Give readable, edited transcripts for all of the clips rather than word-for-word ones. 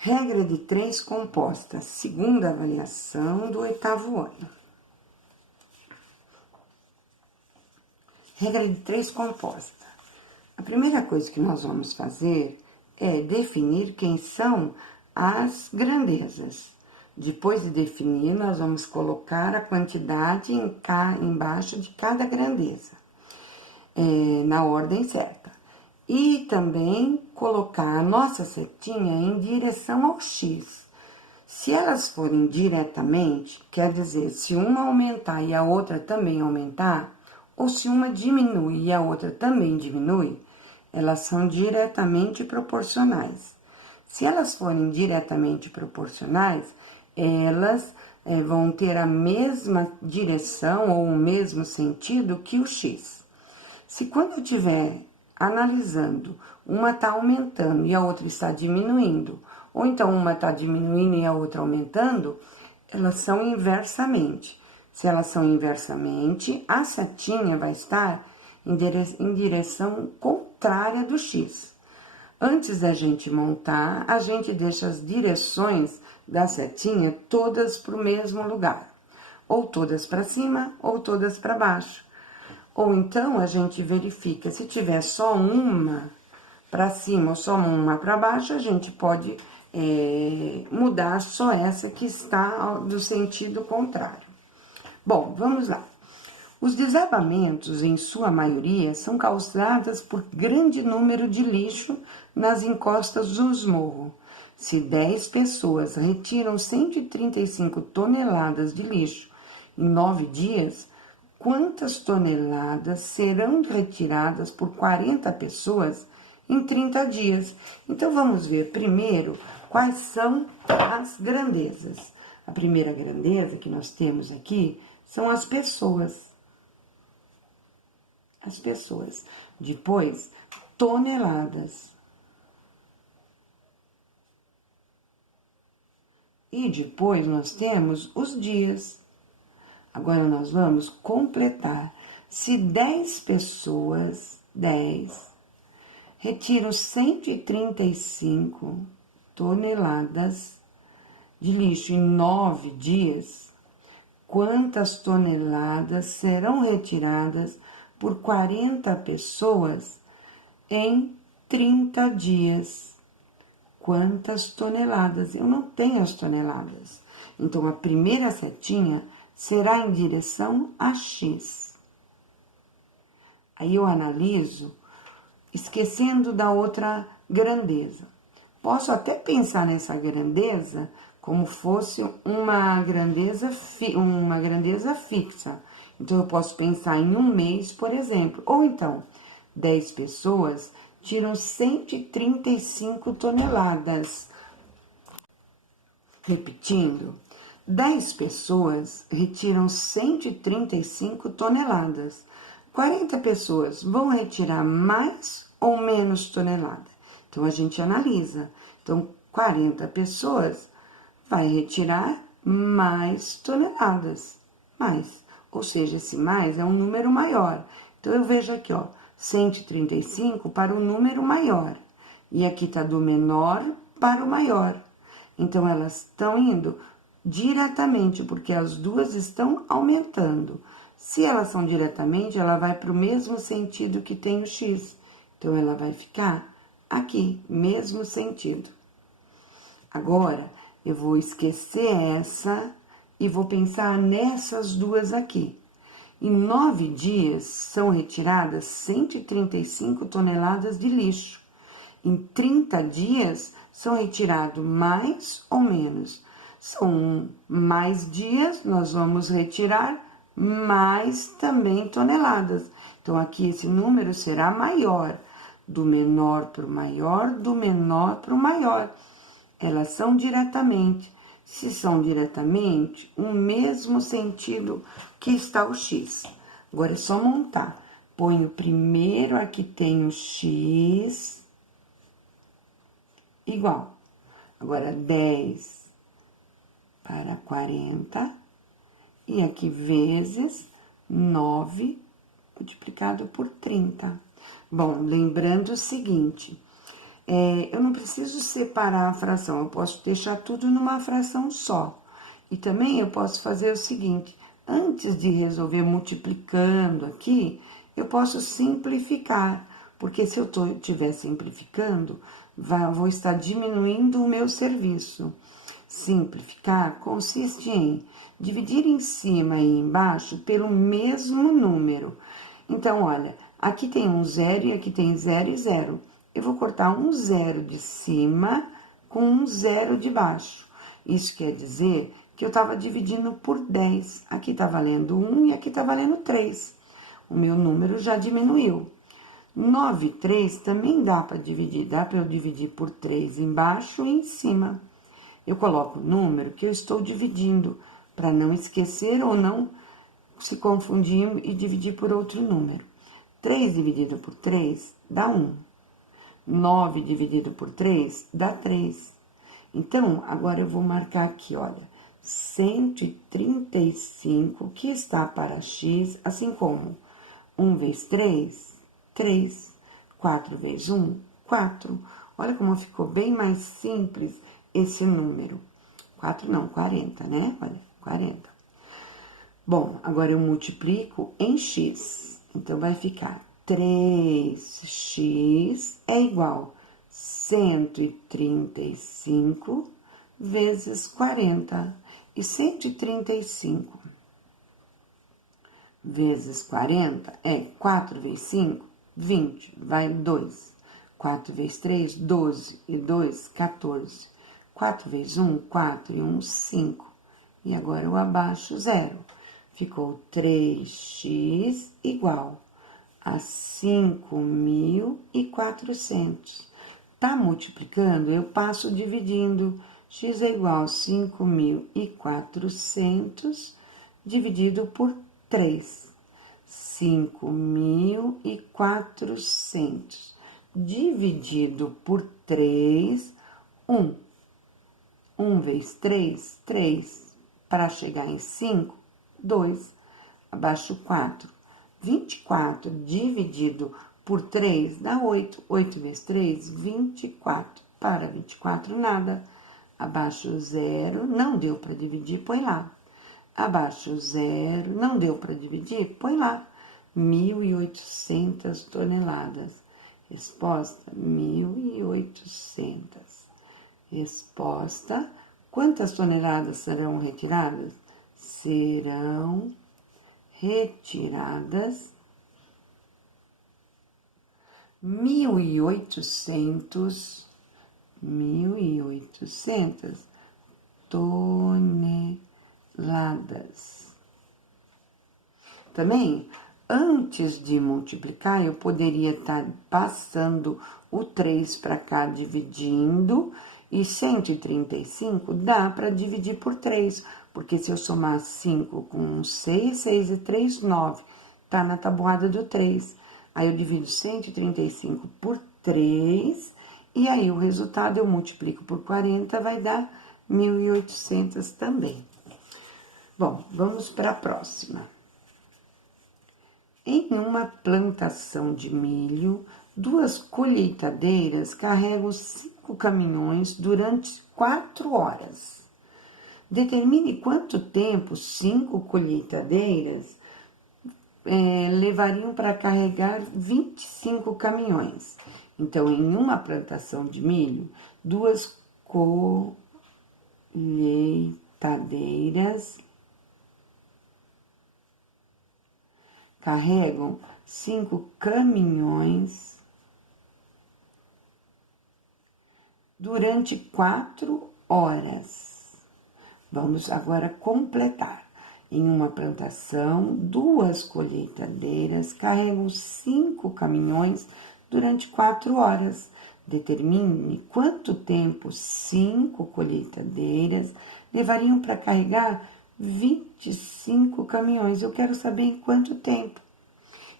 Regra de 3 composta, segunda avaliação do 8º ano. Regra de 3 composta. A primeira coisa que nós vamos fazer é definir quem são as grandezas. Depois de definir, nós vamos colocar a quantidade embaixo de cada grandeza, na ordem certa. E também colocar a nossa setinha em direção ao X. Se elas forem diretamente, quer dizer, se uma aumentar e a outra também aumentar, ou se uma diminui e a outra também diminui, elas são diretamente proporcionais. Se elas forem diretamente proporcionais, elas vão ter a mesma direção ou o mesmo sentido que o X. Se quando eu estiver analisando, uma está aumentando e a outra está diminuindo, ou então uma está diminuindo e a outra aumentando, elas são inversamente. Se elas são inversamente, a setinha vai estar em direção contrária do X. Antes da gente montar, a gente deixa as direções da setinha todas para o mesmo lugar. Ou todas para cima, ou todas para baixo. Ou então, a gente verifica, se tiver só uma para cima ou só uma para baixo, a gente pode mudar só essa que está do sentido contrário. Bom, vamos lá. Os desabamentos, em sua maioria, são causados por grande número de lixo nas encostas dos morros. Se 10 pessoas retiram 135 toneladas de lixo em 9 dias, quantas toneladas serão retiradas por 40 pessoas em 30 dias? Então, vamos ver primeiro quais são as grandezas. A primeira grandeza que nós temos aqui são as pessoas. As pessoas. Depois, toneladas. E depois nós temos os dias. Agora nós vamos completar. Se 10 pessoas, 10, retiram 135 toneladas de lixo em 9 dias, quantas toneladas serão retiradas por 40 pessoas em 30 dias? Quantas toneladas? Eu não tenho as toneladas. Então, a primeira setinha será em direção a X. Aí eu analiso, esquecendo da outra grandeza. Posso até pensar nessa grandeza como fosse uma grandeza fixa. Então, eu posso pensar em um mês, por exemplo. Ou então, 10 pessoas tiram 135 toneladas. Repetindo, 10 pessoas retiram 135 toneladas. 40 pessoas vão retirar mais ou menos tonelada? Então, a gente analisa. Então, 40 pessoas vai retirar mais toneladas. Mais. Ou seja, esse mais é um número maior. Então, eu vejo aqui, ó, 135 para o número maior. E aqui tá do menor para o maior. Então, elas estão indo diretamente, porque as duas estão aumentando. Se elas são diretamente, ela vai para o mesmo sentido que tem o X. Então, ela vai ficar aqui, mesmo sentido. Agora, eu vou esquecer essa e vou pensar nessas duas aqui. Em 9 dias, são retiradas 135 toneladas de lixo. Em 30 dias, são retirados mais ou menos. São mais dias, nós vamos retirar mais também toneladas. Então, aqui esse número será maior, do menor para o maior, do menor para o maior. Elas são diretamente. Se são diretamente, o mesmo sentido que está o X. Agora é só montar. Põe o primeiro, aqui tem o X, igual. Agora, 10 para 40, e aqui vezes 9 multiplicado por 30. Bom, lembrando o seguinte, eu não preciso separar a fração, eu posso deixar tudo numa fração só. E também eu posso fazer o seguinte, antes de resolver multiplicando aqui, eu posso simplificar, porque se eu estiver simplificando, vou estar diminuindo o meu serviço. Simplificar consiste em dividir em cima e embaixo pelo mesmo número. Então, olha, aqui tem um zero e aqui tem 0 e 0. Eu vou cortar um zero de cima com um zero de baixo. Isso quer dizer que eu estava dividindo por 10. Aqui está valendo 1 e aqui está valendo 3. O meu número já diminuiu. 9 e 3 também dá para dividir. Dá para eu dividir por 3 embaixo e em cima. Eu coloco o número que eu estou dividindo, para não esquecer ou não se confundir e dividir por outro número. 3 dividido por 3 dá 1. 9 dividido por 3 dá 3. Então, agora eu vou marcar aqui, olha, 135, que está para x, assim como 1 vezes 3, 3. 4 vezes 1, 4. Olha como ficou bem mais simples esse número. 4 não, 40, né? Olha, 40. Bom, agora eu multiplico em x. Então, vai ficar 3x é igual a 135 vezes 40. E 135 vezes 40 é 4 vezes 5, 20, vai 2. 4 vezes 3, 12, e 2, 14. 4 vezes 1, 4, e 1, 5. E agora eu abaixo 0. Ficou 3x igual a 5.400. Tá multiplicando? Eu passo dividindo. X é igual a 5.400 dividido por 3. 5.400 dividido por 3, 1. 1 vezes 3, 3. Para chegar em 5, 2. Abaixo 4. 24 dividido por 3 dá 8. 8 vezes 3, 24. Para 24, nada. Abaixo 0, não deu para dividir, põe lá. Abaixo 0, não deu para dividir, põe lá. 1.800 toneladas. Resposta, 1.800. Resposta, quantas toneladas serão retiradas? Serão retiradas 1.800 toneladas. Também, antes de multiplicar, eu poderia estar passando o 3 para cá, dividindo, e 135 dá para dividir por 3, porque se eu somar 5 com 6, 6 e 3, 9, tá na tabuada do 3. Aí eu divido 135 por 3, e aí o resultado eu multiplico por 40, vai dar 1.800 também. Bom, vamos para a próxima. Em uma plantação de milho, 2 colheitadeiras carregam 5 caminhões durante 4 horas. Determine quanto tempo 5 colheitadeiras levariam para carregar 25 caminhões. Então, em uma plantação de milho, 2 colheitadeiras carregam 5 caminhões durante 4 horas. Vamos agora completar. Em uma plantação, 2 colheitadeiras carregam 5 caminhões durante 4 horas. Determine quanto tempo 5 colheitadeiras levariam para carregar 25 caminhões. Eu quero saber em quanto tempo.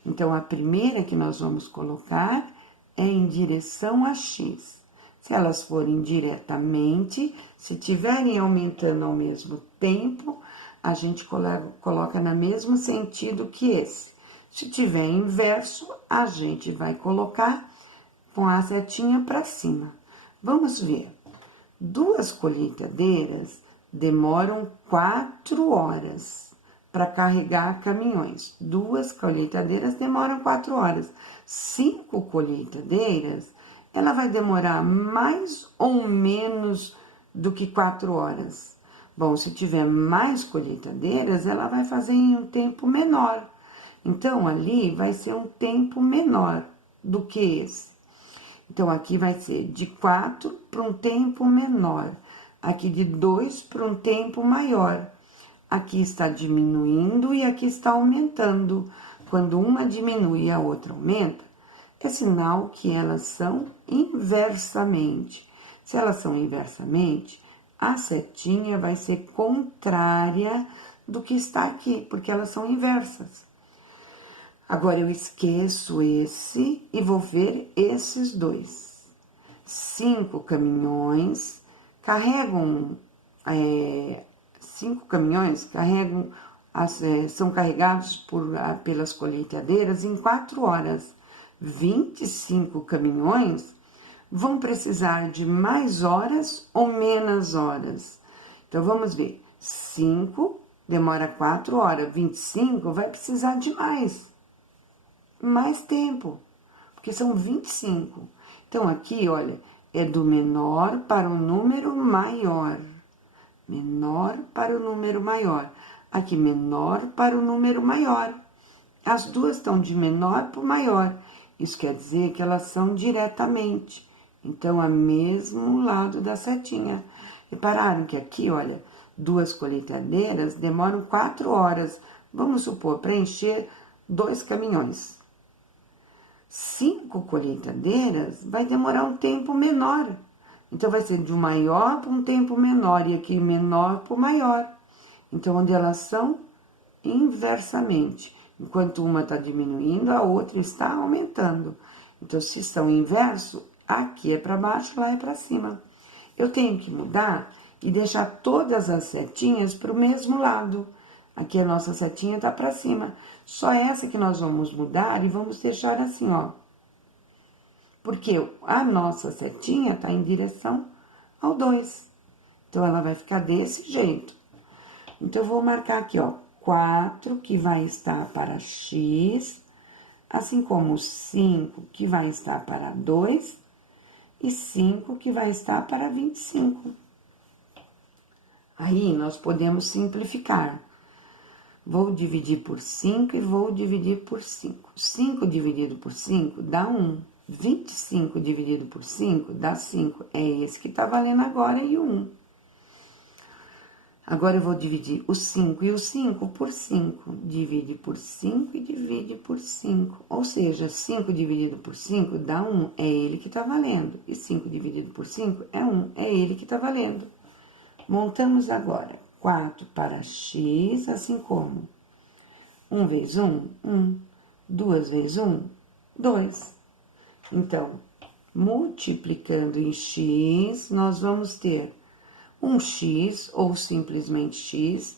Então, a primeira que nós vamos colocar é em direção a X. Se elas forem diretamente, se estiverem aumentando ao mesmo tempo, a gente coloca no mesmo sentido que esse. Se tiver inverso, a gente vai colocar com a setinha para cima. Vamos ver. 2 colheitadeiras demoram 4 horas para carregar caminhões. 2 colheitadeiras demoram 4 horas. 5 colheitadeiras, ela vai demorar mais ou menos do que 4 horas. Bom, se tiver mais colheitadeiras, ela vai fazer em um tempo menor. Então, ali vai ser um tempo menor do que esse. Então, aqui vai ser de 4 para um tempo menor. Aqui de 2 para um tempo maior. Aqui está diminuindo e aqui está aumentando. Quando uma diminui e a outra aumenta, é sinal que elas são inversamente. Se elas são inversamente, a setinha vai ser contrária do que está aqui, porque elas são inversas. Agora eu esqueço esse e vou ver esses 2. 5 caminhões carregam, 5 caminhões carregam, são carregados pelas colheitadeiras em 4 horas. 25 caminhões vão precisar de mais horas ou menos horas. Então, vamos ver. 5 demora 4 horas, 25 vai precisar de mais tempo, porque são 25. Então, aqui, olha, é do menor para o número maior. Menor para o número maior. Aqui, menor para o número maior. As duas estão de menor para o maior. Isso quer dizer que elas são diretamente. Então, a mesmo lado da setinha. Repararam que aqui, olha, 2 colheitadeiras demoram 4 horas. Vamos supor, para encher 2 caminhões. 5 colheitadeiras vai demorar um tempo menor. Então, vai ser de um maior para um tempo menor. E aqui, menor para o maior. Então, onde elas são? Inversamente. Enquanto uma está diminuindo, a outra está aumentando. Então, se estão inverso, aqui é para baixo, lá é para cima. Eu tenho que mudar e deixar todas as setinhas para o mesmo lado. Aqui a nossa setinha está para cima. Só essa que nós vamos mudar e vamos deixar assim, ó. Porque a nossa setinha está em direção ao 2. Então, ela vai ficar desse jeito. Então, eu vou marcar aqui, ó, 4, que vai estar para X, assim como 5, que vai estar para 2, e 5, que vai estar para 25. Aí, nós podemos simplificar. Vou dividir por 5 e vou dividir por 5. 5 dividido por 5 dá 1. 25 dividido por 5 dá 5. É esse que tá valendo agora e o 1. Agora, eu vou dividir o 5 e o 5 por 5. Divide por 5 e divide por 5. Ou seja, 5 dividido por 5 dá 1. É ele que tá valendo. E 5 dividido por 5 é 1. É ele que tá valendo. Montamos agora 4 para X, assim como 1 vezes 1, 1. 2 vezes 1, 2. Então, multiplicando em X, nós vamos ter 1x, ou simplesmente x,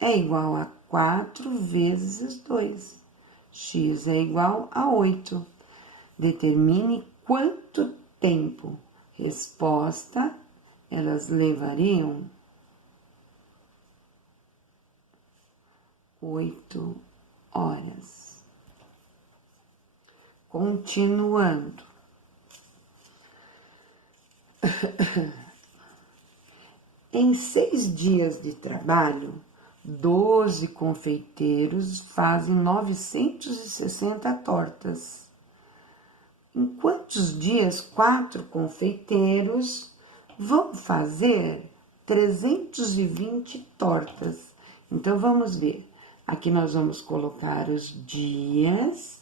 é igual a 4 vezes 2. X é igual a 8. Determine quanto tempo. Resposta, elas levariam 8 horas. Continuando. Em 6 dias de trabalho, 12 confeiteiros fazem 960 tortas. Em quantos dias 4 confeiteiros vão fazer 320 tortas? Então, vamos ver. Aqui nós vamos colocar os dias,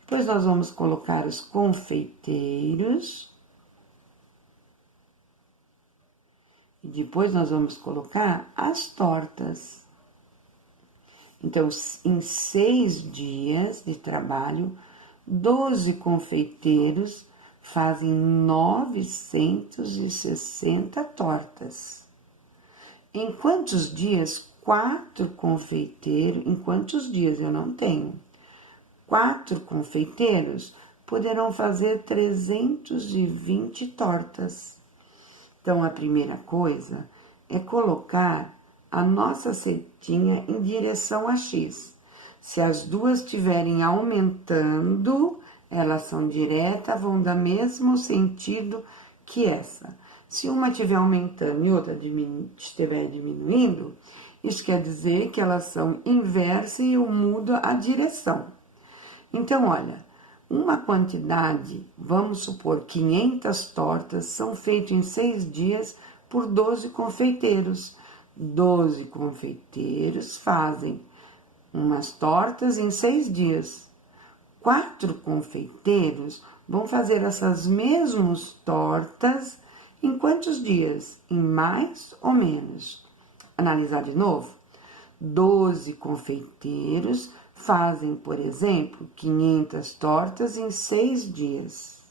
depois nós vamos colocar os confeiteiros. E depois nós vamos colocar as tortas. Então, em 6 dias de trabalho, 12 confeiteiros fazem 960 tortas. Em quantos dias 4 confeiteiros... Em quantos dias eu não tenho? 4 confeiteiros poderão fazer 320 tortas. Então, a primeira coisa é colocar a nossa setinha em direção a X. Se as duas estiverem aumentando, elas são diretas, vão dar mesmo sentido que essa. Se uma estiver aumentando e outra estiver diminuindo, isso quer dizer que elas são inversas e eu mudo a direção. Então, olha, uma quantidade, vamos supor, 500 tortas, são feitas em 6 dias por 12 confeiteiros. 12 confeiteiros fazem umas tortas em 6 dias. 4 confeiteiros vão fazer essas mesmas tortas em quantos dias? Em mais ou menos? Analisar de novo. 12 confeiteiros fazem, por exemplo, 500 tortas em 6 dias.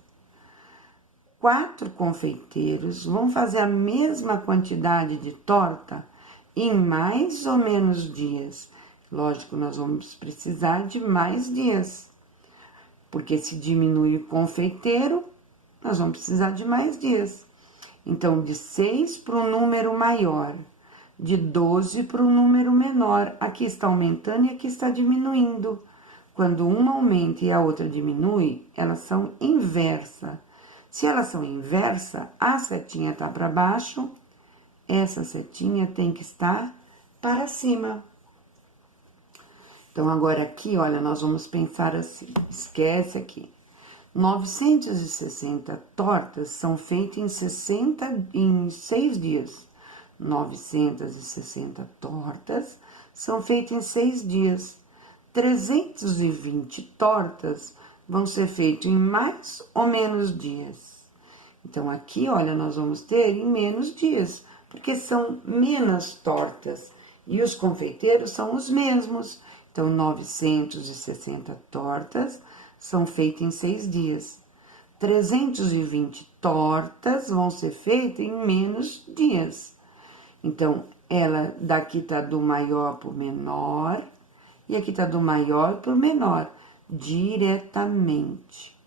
4 confeiteiros vão fazer a mesma quantidade de torta em mais ou menos dias. Lógico, nós vamos precisar de mais dias, porque se diminui o confeiteiro, nós vamos precisar de mais dias. Então, de 6 para um número maior, de 12 para um número menor. Aqui está aumentando e aqui está diminuindo. Quando uma aumenta e a outra diminui, elas são inversas. Se elas são inversas, a setinha está para baixo, essa setinha tem que estar para cima. Então, agora aqui, olha, nós vamos pensar assim, esquece aqui. 960 tortas são feitas em 6 dias. 960 tortas são feitas em 6 dias. 320 tortas vão ser feitas em mais ou menos dias. Então, aqui, olha, nós vamos ter em menos dias, porque são menos tortas e os confeiteiros são os mesmos. Então, 960 tortas são feitas em 6 dias. 320 tortas vão ser feitas em menos dias. Então, ela daqui tá do maior para o menor e aqui tá do maior para o menor, diretamente.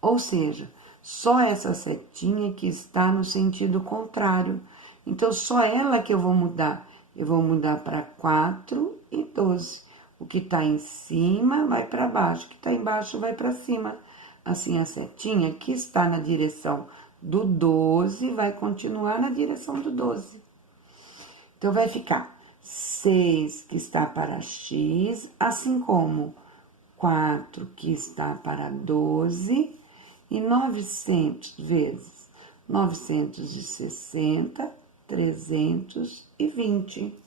Ou seja, só essa setinha que está no sentido contrário. Então, só ela que eu vou mudar. Eu vou mudar para 4 e 12. O que está em cima vai para baixo, o que está embaixo vai para cima. Assim, a setinha que está na direção do 12 vai continuar na direção do 12. Então, vai ficar 6 que está para X, assim como 4 que está para 12 e 900 vezes 960, 320.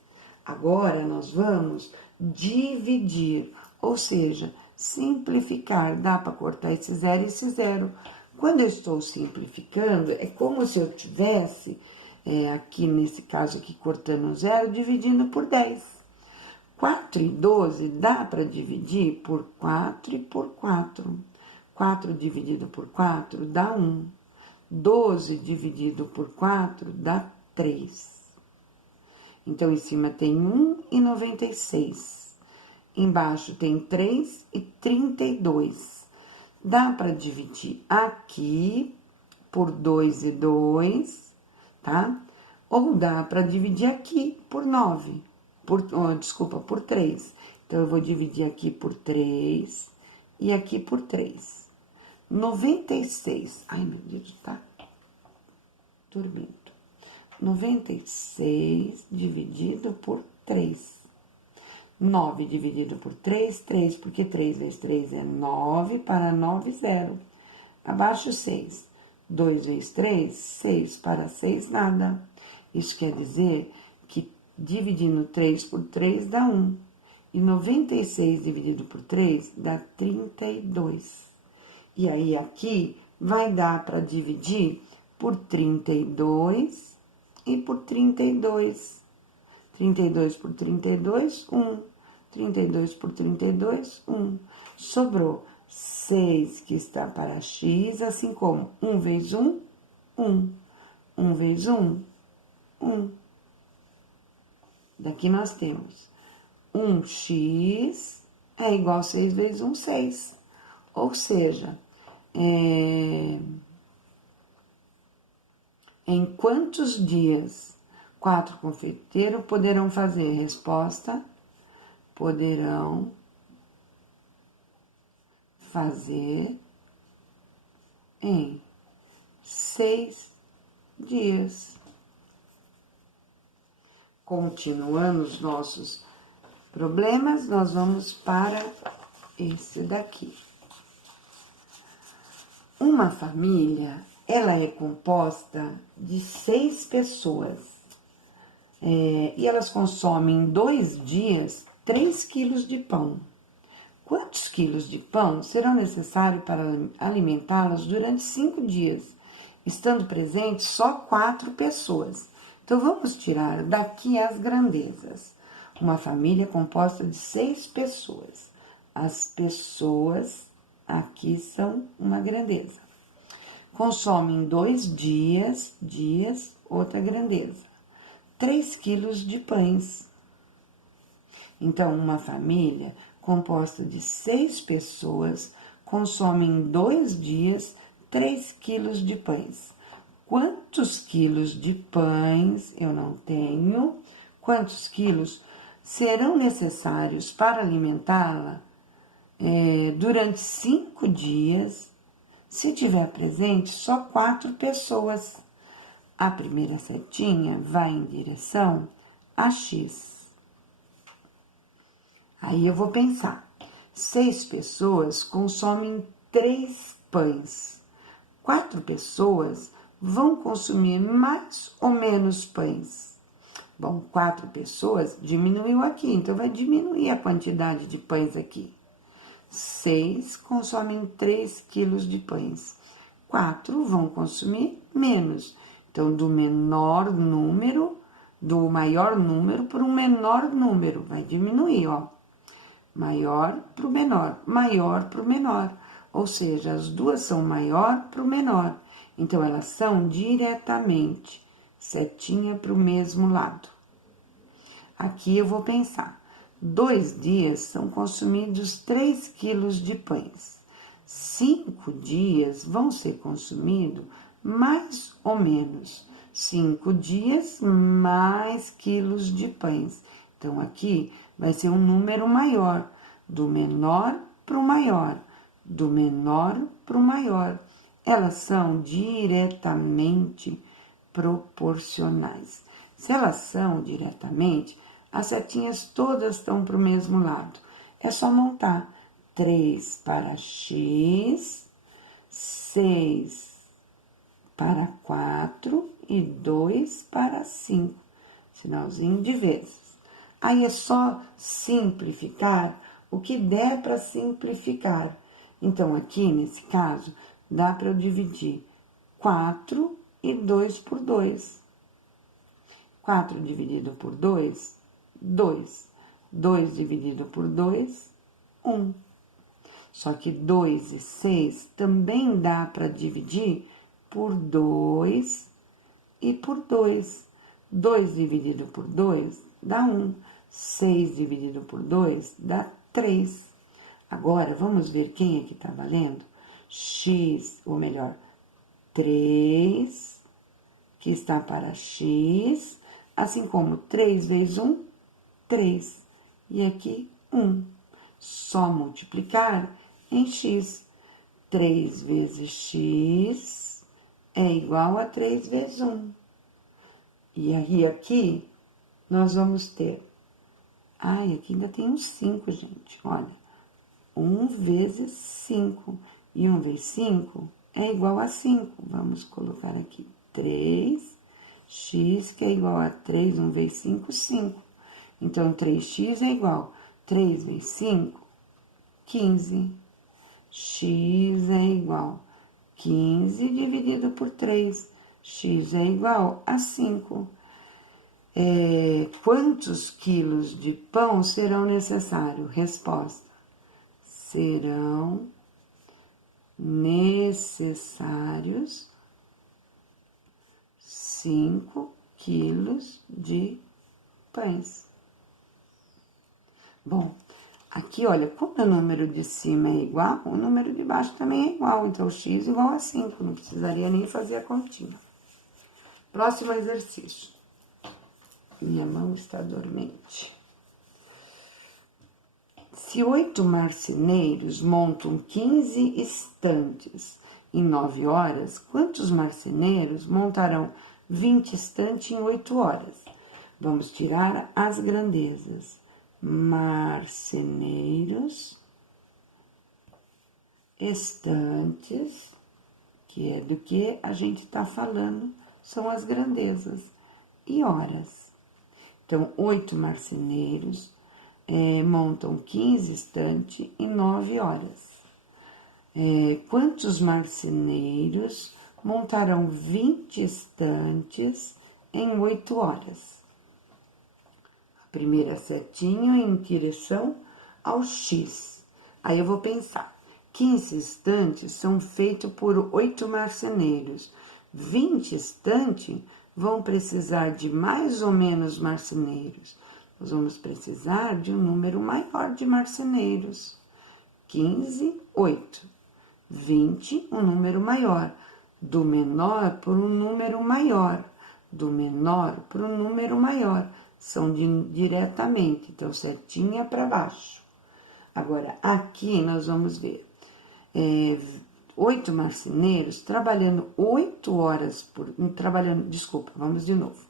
Agora, nós vamos dividir, ou seja, simplificar. Dá para cortar esse zero e esse zero. Quando eu estou simplificando, é como se eu tivesse, aqui nesse caso aqui, cortando o zero, dividindo por 10. 4 e 12 dá para dividir por 4 e por 4. 4 dividido por 4 dá 1. 12 dividido por 4 dá 3. Então, em cima tem 1,96. Embaixo tem 3,32. Dá para dividir aqui por 2 e 2, tá? Ou dá para dividir aqui por 9. Por 3. Então, eu vou dividir aqui por 3 e aqui por 3. 96. Ai, meu Deus, tá dormindo. 96 dividido por 3. 9 dividido por 3, 3, porque 3 vezes 3 é 9, para 9, 0. Abaixo 6. 2 vezes 3, 6, para 6, nada. Isso quer dizer que dividindo 3 por 3 dá 1. E 96 dividido por 3 dá 32. E aí, aqui, vai dar para dividir por 32 e por 32. 32 por 32, 1. 32 por 32, 1. Sobrou 6 que está para X, assim como 1 vezes 1, 1. 1 vezes 1, 1. Daqui nós temos 1x é igual a 6 vezes 1, 6. Ou seja, em quantos dias 4 confeiteiros poderão fazer? Resposta: poderão fazer em 6 dias. Continuando os nossos problemas, nós vamos para esse daqui. Uma família, ela é composta de 6 pessoas. E elas consomem em 2 dias 3 quilos de pão. Quantos quilos de pão serão necessários para alimentá-las durante 5 dias, estando presentes só 4 pessoas? Então, vamos tirar daqui as grandezas. Uma família composta de 6 pessoas. As pessoas aqui são uma grandeza. Consomem em 2 dias, outra grandeza. 3 quilos de pães. Então, uma família composta de 6 pessoas consome em 2 dias 3 quilos de pães. Quantos quilos de pães, eu não tenho, quantos quilos serão necessários para alimentá-la durante 5 dias, se tiver presente só 4 pessoas? A primeira setinha vai em direção a X. Aí eu vou pensar, 6 pessoas consomem 3 pães. 4 pessoas vão consumir mais ou menos pães? Bom, 4 pessoas diminuiu aqui, então vai diminuir a quantidade de pães aqui. 6 consomem 3 quilos de pães. 4 vão consumir menos. Então, do maior número para um menor número, vai diminuir, ó. Maior para o menor, maior para o menor. Ou seja, as duas são maior para o menor. Então, elas são diretamente setinha para o mesmo lado. Aqui eu vou pensar. 2 dias são consumidos 3 quilos de pães. 5 dias vão ser consumidos mais ou menos 5 dias mais quilos de pães. Então, aqui vai ser um número maior, do menor para o maior, do menor para o maior. Elas são diretamente proporcionais. Se elas são diretamente, as setinhas todas estão para o mesmo lado. É só montar 3 para X, 6 para 4 e 2 para 5. Sinalzinho de vezes. Aí é só simplificar o que der para simplificar. Então, aqui, nesse caso, dá para eu dividir 4 e 2 por 2. 4 dividido por 2, 2. 2 dividido por 2, 1. Só que 2 e 6 também dá para dividir por 2 e por 2. 2 dividido por 2 dá 1. 6 dividido por 2 dá 3. Agora, vamos ver quem é que está valendo? X, ou melhor, 3, que está para X, assim como 3 vezes 1, 3. E aqui, 1. Só multiplicar em X. 3 vezes X é igual a 3 vezes 1. E aí, aqui, nós vamos ter... Ai, aqui ainda tem um 5, gente. Olha, 1 vezes 5. E 1 vezes 5 é igual a 5. Vamos colocar aqui 3, x, que é igual a 3, 1 vezes 5, 5. Então, 3x é igual a 3 vezes 5, 15. X é igual a 15 dividido por 3. X é igual a 5. Quantos quilos de pão serão necessários? Resposta: serão necessários 5 quilos de pães. Bom, Aqui, olha, quando o número de cima é igual, o número de baixo também é igual. Então, x igual a 5, não precisaria nem fazer a continha. Próximo exercício. Minha mão está dormente. Se 8 marceneiros montam 15 estantes em 9 horas, quantos marceneiros montarão 20 estantes em 8 horas? Vamos tirar as grandezas. Marceneiros, estantes, que é do que a gente está falando, são as grandezas, e horas. Então, 8 marceneiros montam 15 estantes em 9 horas. Quantos marceneiros montarão 20 estantes em 8 horas? A primeira setinha em direção ao X. Aí eu vou pensar, 15 estantes são feitos por 8 marceneiros. 20 estantes vão precisar de mais ou menos marceneiros. Nós vamos precisar de um número maior de marceneiros. 15, 8. 20, um número maior. Do menor por um número maior. Do menor por um número maior. São diretamente, então setinha para baixo. Agora, aqui nós vamos ver 8 marceneiros trabalhando 8 horas desculpa, vamos de novo.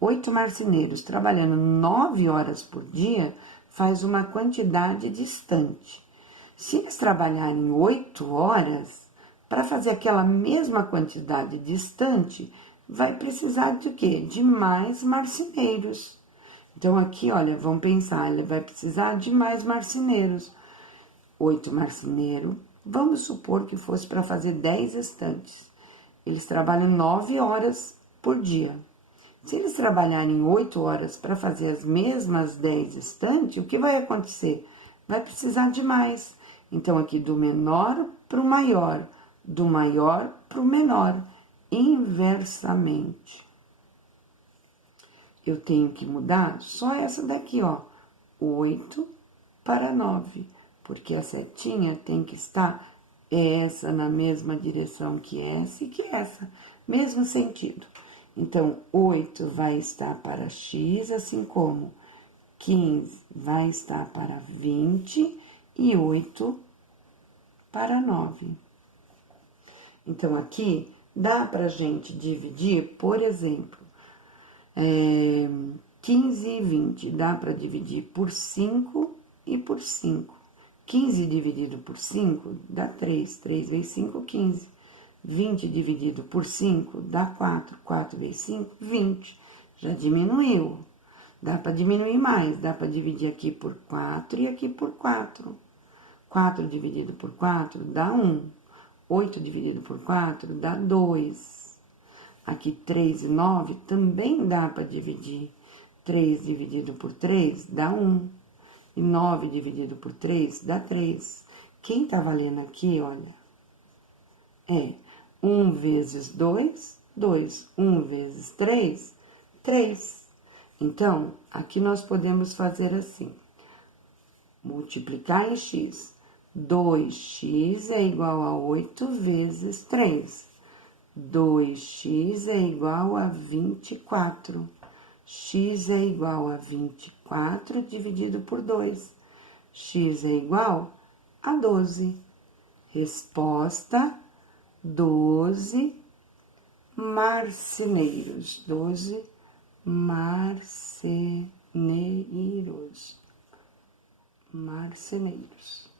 8 marceneiros trabalhando 9 horas por dia faz uma quantidade distante. Se eles trabalharem 8 horas, para fazer aquela mesma quantidade distante, vai precisar de quê? De mais marceneiros. Então, aqui, olha, vamos pensar, ele vai precisar de mais marceneiros. 8 marceneiros, vamos supor que fosse para fazer 10 estantes. Eles trabalham 9 horas por dia. Se eles trabalharem 8 horas para fazer as mesmas 10 estantes, o que vai acontecer? Vai precisar de mais. Então, aqui do menor para o maior, do maior para o menor, inversamente. Eu tenho que mudar só essa daqui, ó, 8 para 9, porque a setinha tem que estar essa na mesma direção que essa e que essa, mesmo sentido. Então, 8 vai estar para x, assim como 15 vai estar para 20 e 8 para 9. Então, aqui dá para a gente dividir, por exemplo, 15 e 20, dá para dividir por 5 e por 5. 15 dividido por 5 dá 3, 3 vezes 5, 15. 20 dividido por 5 dá 4, 4 vezes 5, 20. Já diminuiu. Dá para diminuir mais, dá para dividir aqui por 4 e aqui por 4. 4 dividido por 4 dá 1. 8 dividido por 4 dá 2. Aqui 3 e 9 também dá para dividir. 3 dividido por 3 dá 1. E 9 dividido por 3 dá 3. Quem tá valendo aqui, olha, 1 vezes 2, 2. 1 vezes 3, 3. Então, aqui nós podemos fazer assim. Multiplicar em x. 2x é igual a 8 vezes 3. 2x é igual a 24. X é igual a 24 dividido por 2. X é igual a 12. Resposta: 12 marceneiros. 12 marceneiros. Marceneiros.